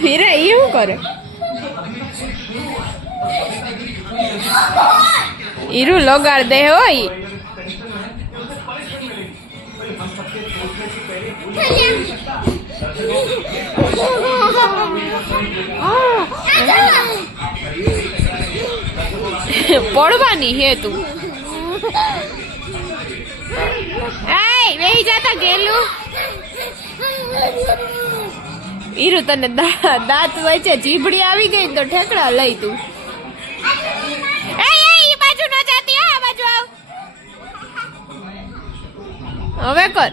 હીરા એવું કરે હીરું લગાડ દે હોય પડવાની હે તું વેહી જાતા ગેલું હીરું તને દાંત વચ્ચે જીભડી આવી ગઈ તો ઠેકડા લઈ તું બાજુ ન જાતી આ બાજુ આવ હવે કર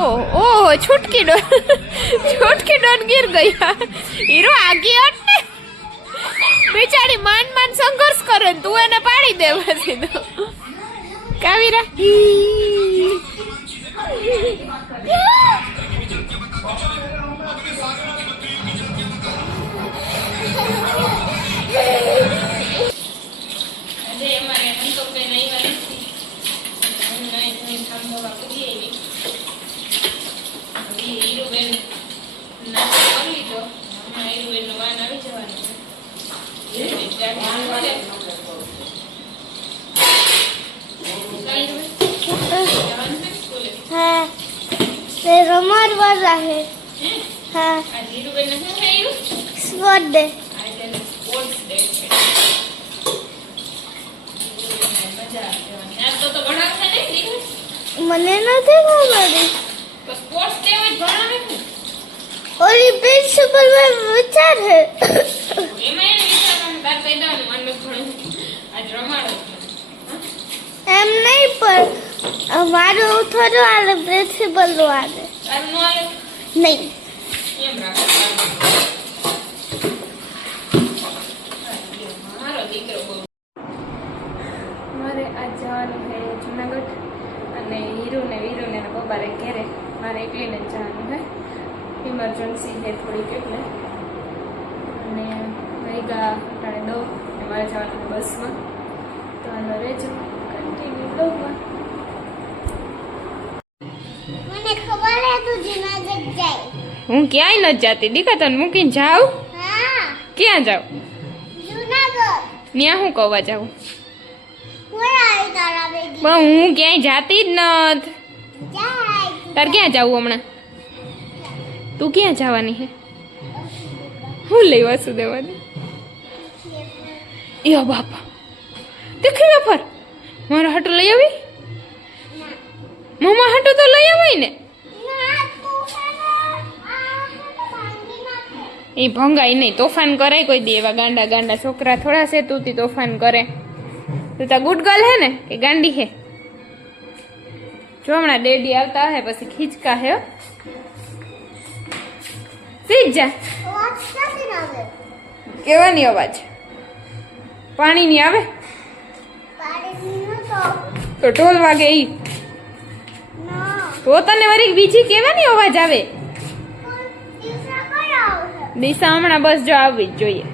ઓહો છૂટકી ડોન ગીર ગયા હીરો આગી હટ ને બિચારી માન સંઘર્ષ કરે તું એને પાડી દે પછી તો કાવીરા हाँ रमार वाला है हाँ स्पोर्ट डे મને નથી ખબર ઓલી પ્રિન્સિપલ મેમ વિચાર હે એમ નહીં પણ મારું થોડું આલે પ્રિન્સિપલ નું આલે નહીં મારે આજ જવાનું છે જુનાગઢ અને હીરુ ને વીરુ ને બબારે ઘેરે મારે એકલીને જ જવાનું છે ઇમરજન્સી છે થોડીક એટલે અને ભેગા ટાણે દો અને મારે જવાનું બસમાં તો આનો રેજો કન્ટિન્યુ દોમાં મને ખબર હે તું જુનાગઢ જાય હું ક્યાંય નથી જાતી દીકા તને મૂકીને જાઉં હા ક્યાં જાઉં જુનાગઢ ત્યાં હું કવા જાઉં કોણ આવી તારા બેગી પણ હું ક્યાંય જાતી જ નથી જાય તાર ક્યાં જાવું હમણાં તું ક્યાં જવાની હે હું લઈ વાસુદેવાની યો બાપા દેખી વેફર મારા હાટું લઈ આવી મમ્મા હાટું તો લઈ આવાય ને એ ભંગાઈ નહીં તોફાન કરાય કોઈ દે એવા ગાંડા ગાંડા છોકરા થોડા છે તું તોફાન કરે તું તા ગુડ ગર્લ હે ને કે ગાંડી હે જો હમણાં ડેડી આવતા હે પછી ખીચકા હે સીધ જા કેવાની અવાજ પાણીની આવે તો ઢોલ વાગે ઈ તો તને વળી બીજી કેવાની અવાજ આવે દિશા હમણાં બસ જો આવવી જ જોઈએ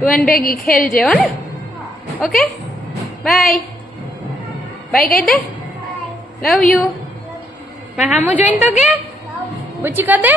તું એને ભેગી ખેલજે હો ને ઓકે બાય બાય કહી દે લવ યુ મેં હામું જોઈને તો કે બુચી કર દે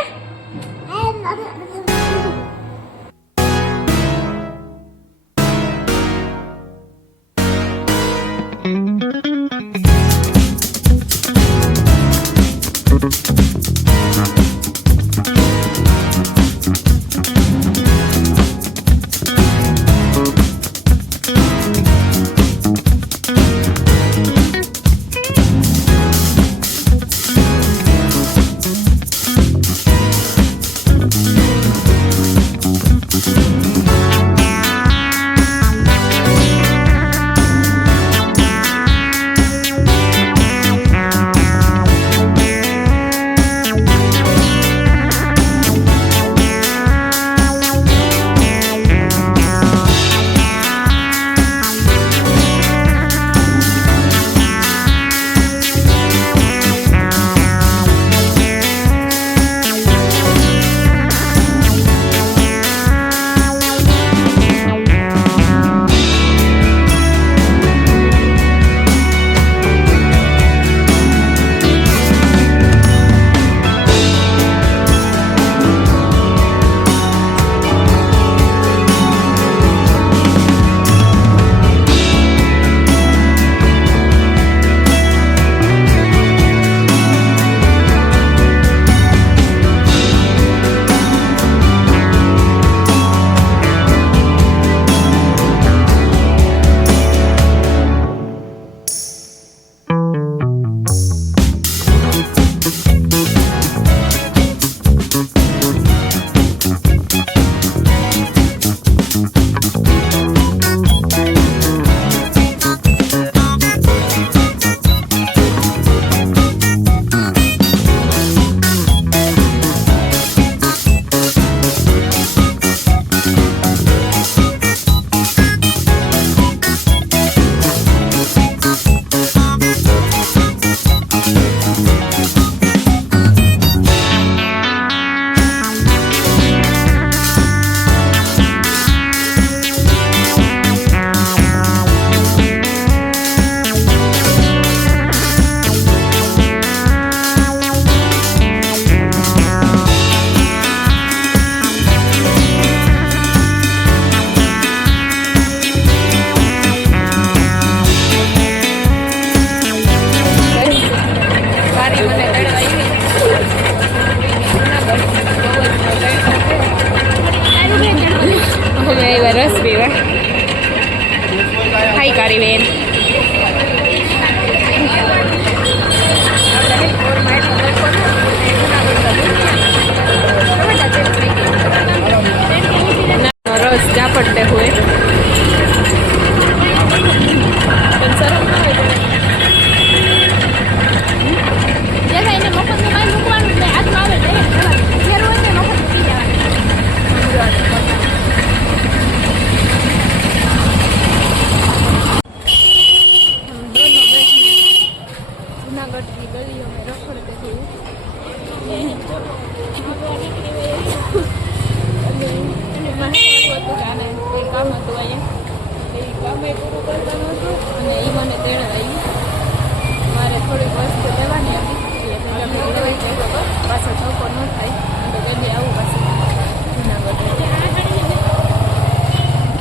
ગલીઓ મેં રખડતે થયું અને મને એવું હતું કે આને કોઈ કામ હતું અહીંયા એ કામ એ પૂરું કરવાનું હતું અને એ મને તેડવા આવ્યું મારે થોડીક વસ્તુ લેવાની હતી એટલે લેવાઈ જાય પાછો ચોખ્ખો ન થાય તો કદી આવું પાછું જુનાગઢ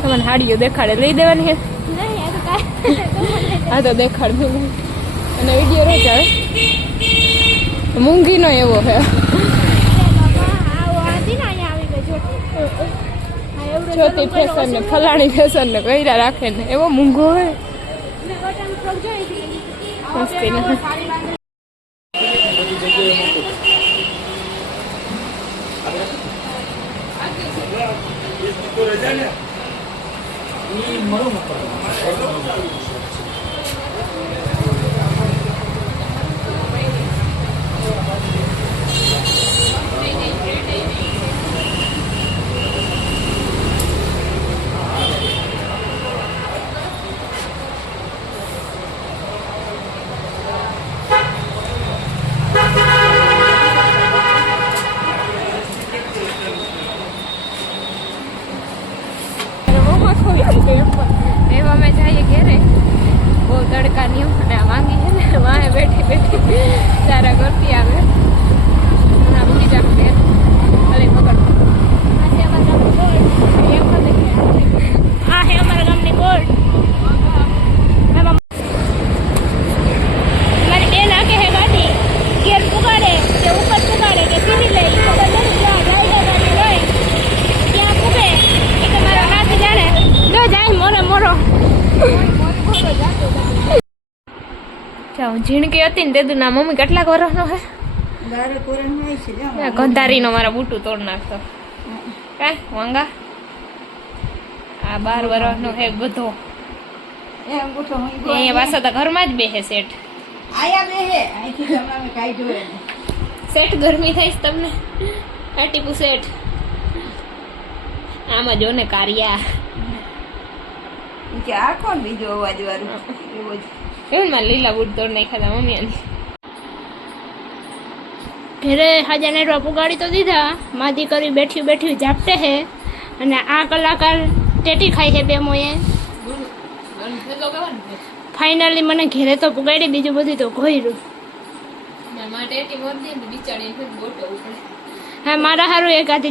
તમને હાડીઓ દેખાડે લઈ દેવાની હે હા તો દેખાડ દઉં અને વિડીયો રહી જાય મૂંગીનો એવો હે છોટી ફેશન ને ફલાણી ફેશન ને કર્યા રાખે ને એવો મૂંગો હોય મસ્તી ને એવા અમે જઈએ ઘેરે બહુ તડકાની અને આ માંગી છે ને વાંહે બેઠી બેઠી સારા કરતી આવે હમણાં ભૂલી જાવ ઘેર ભલે પકડ આ હે અમારા ગામની બોર્ડ મારી બેન આકે હે ગાડી ઘેર પુગાડે કે ઉપર પુગાડે કે સીધી લઈ ખબર નથી જાય ગાડી લઈ ત્યાં પુગે એટલે મારા નાથી જાણે જો જાય મોરો મોરો ઝીણકી હતી ને તેદું ના મમ્મી કેટલાક વર્ષનો હે ગંધારીનો મારા બૂટું તોડ નાખતો કાંઈ વાંગા આ 12 વર્ષનો હે બધો અહીંયા પાછા તો ઘરમાં જ બેહે શેઠ શેઠ ગરમી થઈશ તમને આ ટીપુ શેઠ આમાં જો ને કારિયા એવું મારે લીલા બૂટ તોડ નાખ્યા હતા મમ્મી ઘરે હાજા નેટવા પુગાડી તો દીધા માદી કરી બેઠી બેઠી ઝાપટે હે અને આ કલાકાર ટેટી ખાઈ છે બે મોએ ફાઇનલી મને ઘેરે તો પુગાડી બીજું બધું તો ઘોયરું હા મારા હારું એક આધી